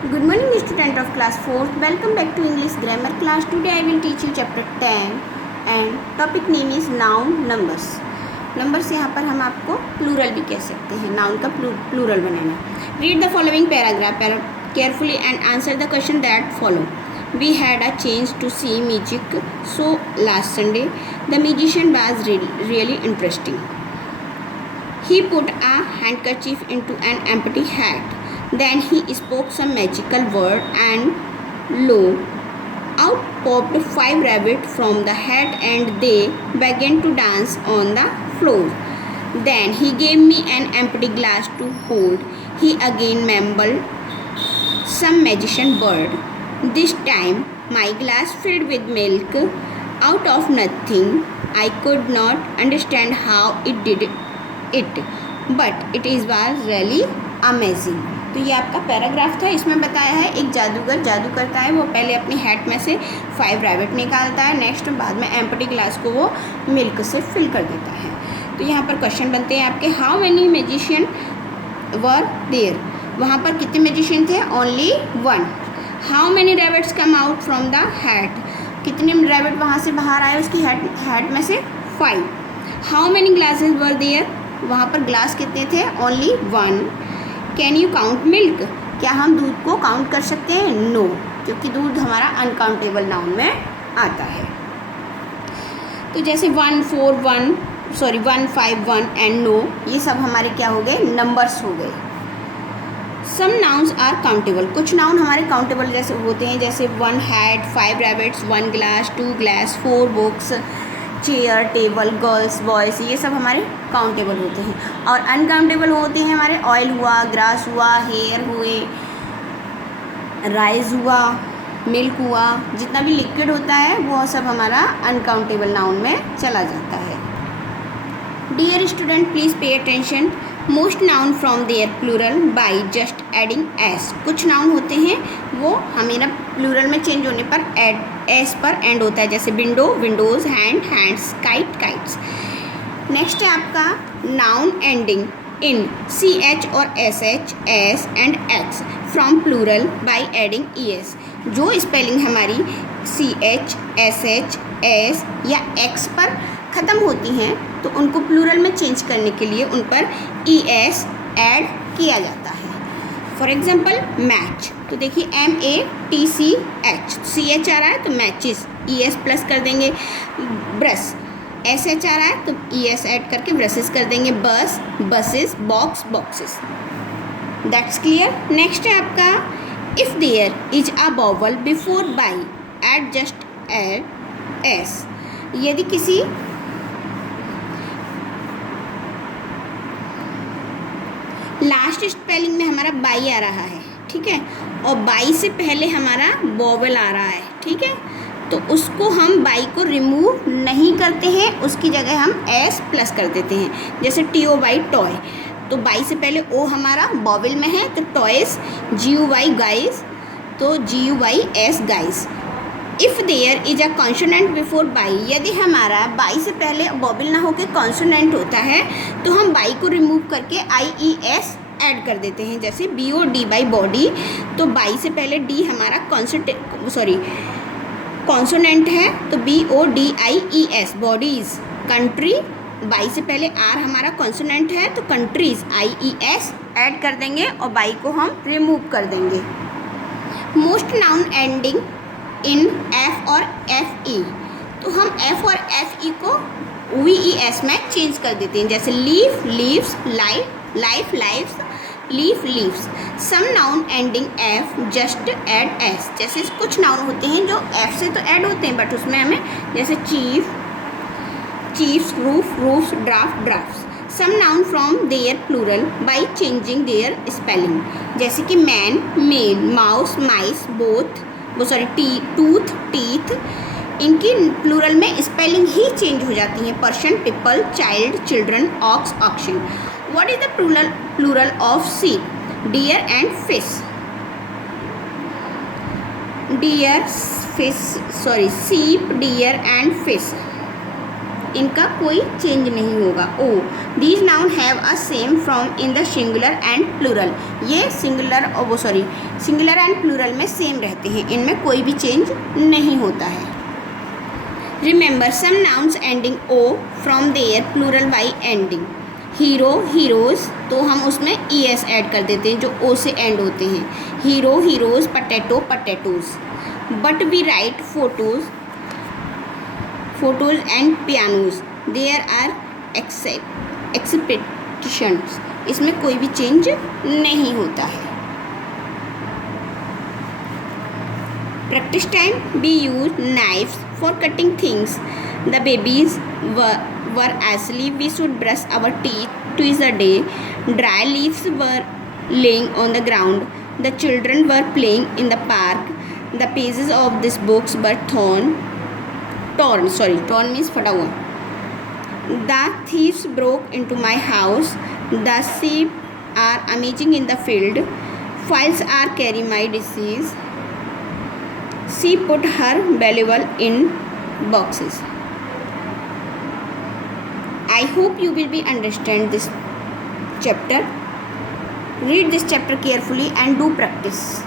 Good morning, student of class 4th. Welcome back to English grammar class. Today I will teach you chapter 10 and topic name is noun numbers. Numbers यहाँ पर हम आपको plural भी कह सकते हैं, noun का प्लूरल बनाना. Read the following paragraph carefully and answer the question that follow. We had a chance to see magic show last Sunday. The magician was really interesting. He put a handkerchief into an empty hat. Then he spoke some magical word and lo, out popped 5 rabbits from the hat and they began to dance on the floor. Then he gave me an empty glass to hold. He again mumbled some magician word. This time my glass filled with milk out of nothing. I could not understand how it did it, but it was really amazing. तो ये आपका paragraph था. इसमें बताया है एक जादूगर जादू करता है. वो पहले अपनी हैट में से 5 रैबिट निकालता है. नेक्स्ट बाद में एम्प्टी ग्लास को वो मिल्क से फिल कर देता है. तो यहाँ पर क्वेश्चन बनते हैं आपके. How many magician were there. वहाँ पर कितने मैजिशियन थे? Only 1. How many rabbits come out from the hat. कितने रैबिट वहाँ से बाहर आए उसकी हैट में से? 5. How many glasses were there. वहाँ पर ग्लास कितने थे? Only 1. Can you count milk. क्या हम दूध को काउंट कर सकते हैं? नो, क्योंकि दूध हमारा अनकाउंटेबल नाउन में आता है. तो जैसे 1 4 1 5 1 एंड नो, ये सब हमारे क्या हो गए? नंबर्स हो गए. Some nouns are countable. कुछ नाउन हमारे काउंटेबल जैसे होते हैं, जैसे 1 hat, 5 rabbits, 1 glass, 2 glass, 4 books, chair, table, girls, boys, ये सब हमारे काउंटेबल होते हैं. और अनकाउंटेबल होते हैं हमारे ऑयल हुआ, ग्रास हुआ, हेयर हुए, राइस हुआ, मिल्क हुआ. जितना भी लिक्विड होता है वो सब हमारा अनकाउंटेबल नाउन में चला जाता है. Dear student please pay attention. Most noun from their plural by just adding S. कुछ नाउन होते हैं वो हमें प्लूरल में चेंज होने पर एस पर एंड होता है, जैसे window windows, hand hands, kite kites. Next है आपका नाउन एंडिंग इन CH और SH, S and X from plural by adding ES. जो स्पेलिंग हमारी CH, SH, एस या एक्स पर ख़त्म होती हैं तो उनको प्लूरल में चेंज करने के लिए उन पर ES ऐड किया जाता है. For example match. तो देखिए MATCH, CH आ रहा है तो मैचेस, ES प्लस कर देंगे. ब्रश, SH आ रहा है तो ES ऐड करके ब्रशेस कर देंगे. Bus, buses, box, boxes. That's clear. Next है आपका if there is a vowel before Y add just add S. यदि किसी लास्ट स्पेलिंग में हमारा बाई आ रहा है, ठीक है, और बाई से पहले हमारा वॉवल आ रहा है, ठीक है, तो उसको हम बाई को रिमूव नहीं करते हैं, उसकी जगह हम एस प्लस कर देते हैं. जैसे TOY टॉय, तो बाई से पहले ओ हमारा वॉवल में है तो टॉयस. GUY गाइस, तो GUYS guys. If there is a consonant before Y. यदि हमारा बाई से पहले वॉवल ना होकर कॉन्सोनेंट होता है तो हम बाई को रिमूव करके IES ऐड कर देते हैं, जैसे BOD बाई बॉडी. तो बाई से पहले डी हमारा कॉन्सोनेंट है तो BODIES बॉडीज़. कंट्री, बाई से पहले आर हमारा कॉन्सोनेंट है तो कंट्रीज़, IES ऐड कर देंगे और बाई को हम रिमूव कर देंगे. मोस्ट नाउन एंडिंग इन F और FE. तो हम F और FE को VES में चेंज कर देते हैं, जैसे leaf, leaves, life, life, lifes, leaf, leaves. Some noun ending F just add S. जैसे कुछ नाउन होते हैं जो F से तो ऐड होते हैं बट उसमें हमें, जैसे chief, chiefs, roof, roofs, draft, drafts. Some noun from their plural by changing their spelling. जैसे कि man, men, mouse, mice, both, tooth, teeth. इनकी प्लूरल में स्पेलिंग ही चेंज हो जाती हैं. Person, people, child, children, ox, oxen. What is the plural of sheep? Deer and fish. Sheep, deer and fish. इनका कोई चेंज नहीं होगा। Oh these noun have a same form in the singular and plural, ये singular singular and plural में same रहते हैं, इनमें कोई भी चेंज नहीं होता है। Remember some nouns ending O from their plural by ending. Hero heroes, तो हम उसमें ई एस ऐड कर देते हैं जो ओ से एंड होते हैं। Hero heroes, potato potatoes. But we write photos and pianos, there are exceptions, इसमें कोई भी चेंज नहीं होता है। Practice time, we use knives for cutting things. The babies were asleep. We should brush our teeth twice a day. Dry leaves were laying on the ground. The children were playing in the park. The pages of these books were torn means फटा हुआ. The thieves broke into my house. The sheep are amazing in the field. Files are carrying my disease. She put her valuable in boxes. I hope you will be understand this chapter. Read this chapter carefully and do practice.